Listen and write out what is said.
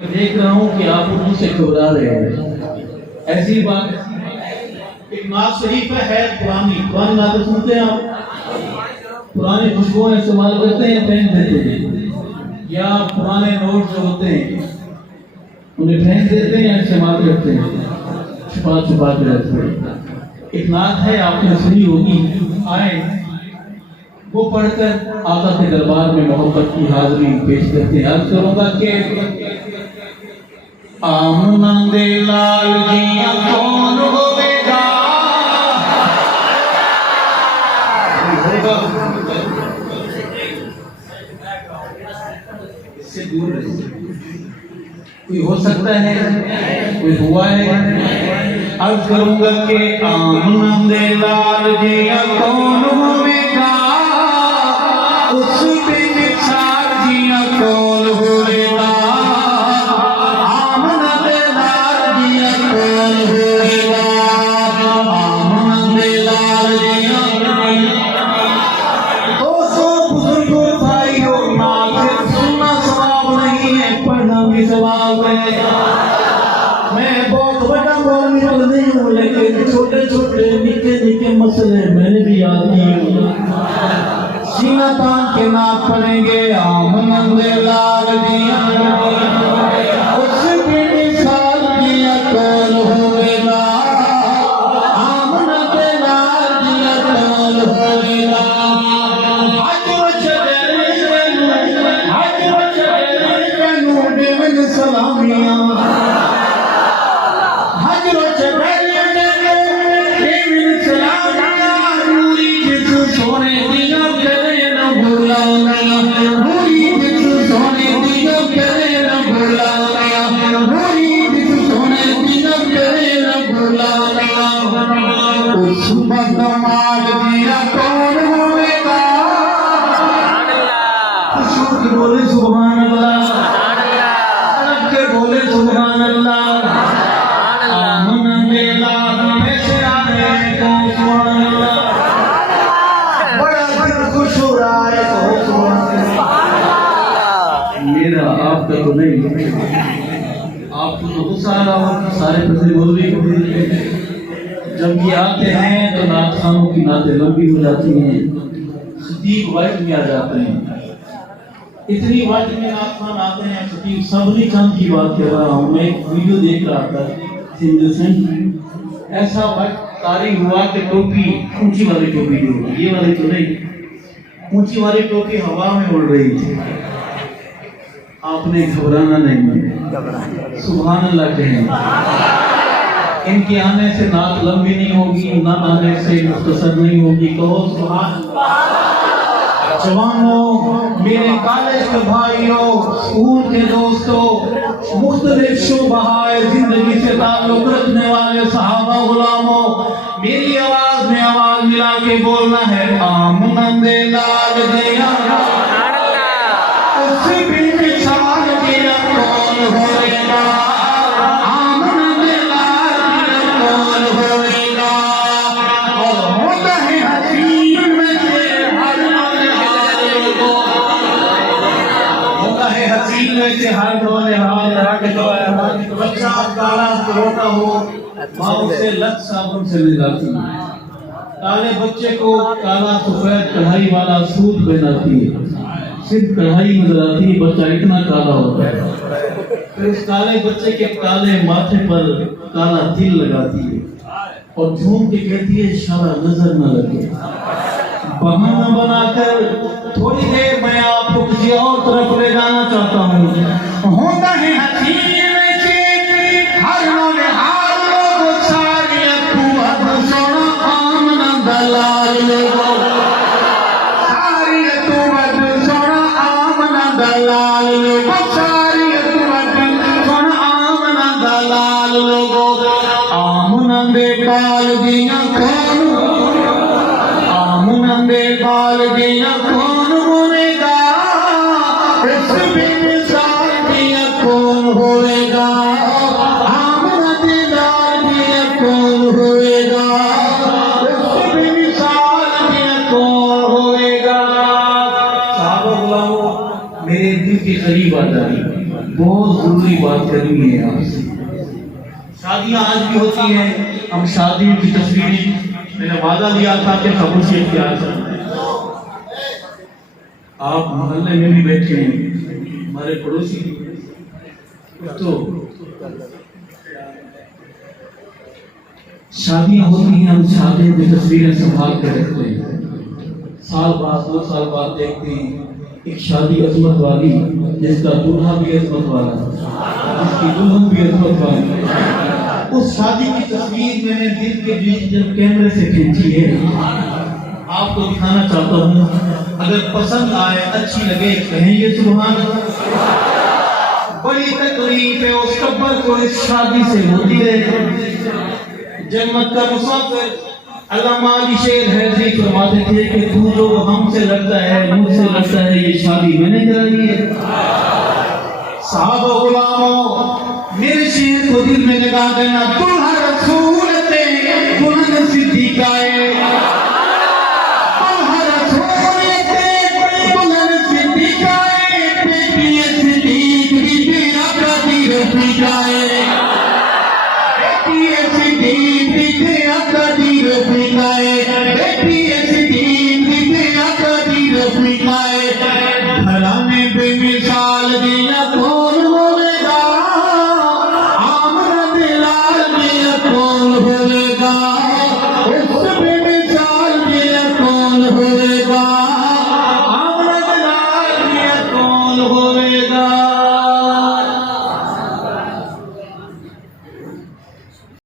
देख रहा हूँ कि आप मुझसे घबरा रहे हैं। ऐसी बात एक नात शरीफ है पुरानी पुरानी नातें सुनते हैं आप, पुरानी खुशबुएं इस्तेमाल करते हैं, फेंक देते हैं, या पुराने नोट जो होते हैं उन्हें फेंक देते हैं या इस्तेमाल करते हैं, छुपा छुपा के रखते हैं। एक नात है आपने सुनी होगी, आए वो पढ़कर आका के दरबार में मोहब्बत की हाजिरी पेश करते हैं। आज करूंगा कि आमना दे लाल जिया कौन होवेगा, इससे दूर रहिए। कोई हो सकता है, कोई हुआ है। अर्ज करूंगा कि आमना दे लाल जिया कौन होवेगा, उस दिन सार जिया कौन होवेगा। मैं बहुत बड़ा मौलवी तो नहीं हूँ, लेकिन छोटे छोटे निके निके मसले मैंने भी याद किए। सीना तान के ना पड़ेंगे आमनंदे लाल जिया, उस दिन साल जिया कौन होवेगा। आमनंदे लाल जिया कौन होवेगा। सलामियां हजरो चबेले देविन सलामियां, नूरी जिसु सोने दिया करे न भुलाना, नूरी जिसु सोने दिया करे न भुलाना, नूरी जिसु सोने दिया करे न भुलाना। उस बदमाश दिया कौन होवेगा। अशोक बोले सुभान अल्लाह, बोले सुभान अल्लाह। आमनंदे लाल कैसे आ रहे तो सुभान अल्लाह, बड़ा दिल खुश हो रहा है तो सुभान अल्लाह। मेरा आपका तो नहीं, आपको तो गुस्सा आ रहा हो सारे फसले बोल रही होगी। जब ये आते हैं तो नात खानों की नातें लंबी हो जाती हैं, खतीब वाइफ में आ जाते हैं। इतनी वाइफ में नात खान आते हैं, खतीब सबनी चंद की बात कर रहा हूँ। मैं एक वीडियो देख रहा था सिंध से, ऐसा वक्त तारी हुआ कि टोपी, ऊंची वाली टोपी जो ये वाली तो नहीं, ऊंची वाली टोपी हवा में उड़ रही थी। आपने घबराना नहीं, सुभान अल्लाह कहें। इनके आने से नात लंबी नहीं होगी, ना आने से मुख्तसर नहीं होगी। कहो सुभान अल्लाह। जवानों, मेरे कॉलेज के भाइयों, स्कूल के दोस्तों, मुख्तलिफ शोबाए जिंदगी से ताल्लुक रखने वाले सहाबा गुलामों, मेरी आवाज में आवाज मिला के बोलना है आमनंदे लाल जिया, उस बिन साल जिया कौन होएगा। आमनंदे लाल जिया कौन होएगा। और होता है हसीन में से हसीन में से हर धोने हाल रख दो। बच्चा काला रोता हो, माँ उसे लख साबुन से मिलाती है। काले बच्चे को काला सफेद कढ़ाई वाला सूट पहनाती है, सिर्फ कढ़ाई नजर आती है, बच्चा इतना काला होता है। फिर उस काले बच्चे के काले माथे पर काला तिल लगाती है और झूम के कहती है शाला नजर न लगे। बहाना बनाकर थोड़ी देर मैं आपको किसी और तरफ ले जाना चाहता हूँ। होता है हसीन में से हर नौने हाल लोग सारी तू सोना आमना दलाल लोगो, सारी तू सोना आमना दलाल लोगो, सारी तू सोना आमना दलाल लोगो। आमना दे काल दिया कौन, आमनंदे लाल जिया कौन होएगा। इस बिन साल जिया कौन होएगा। आमनंदे लाल जिया कौन होएगा। इस बिन साल जिया कौन होएगा। साहब मेरे दिल के करीब आ जाए, बहुत जरूरी बात करनी है आपसे। शादियां आज भी होती हैं, हम शादी की तस्वीरें, मैंने वादा लिया था कि खामोशी इख्तियार करें। आप मोहल्ले में भी बैठे हैं, हमारे पड़ोसी, तो शादियां होती हैं, हम शादी की तस्वीरें संभाल कर रखते हैं। साल बाद 2 साल बाद देखते हैं एक शादी अजमत वाली, जिसका दूल्हा भी अजमत वाला, जिसकी दुल्हन भी अजमत वाली। उस शादी की तस्वीर मैंने दिन के बीच जब कैमरे से खींची है, आपको दिखाना चाहता हूँ। अगर पसंद आए, अच्छी लगे, कहेंगे सुभान अल्लाह। बड़ी तकलीफ है उस कब्र को इस शादी से होती है। जन्नत का मुसाफिर अल्लामा अली शेर हैदरी फरमाते थे कि तू जो हमसे लड़ता है, मुझसे लड़ता है, ये शादी मैंने कराई है। साहब गुलामों, मेरे शेर को दिल में लगा देना, दुल्हा रसूल थे, दुल्हन सिद्दीका है। Be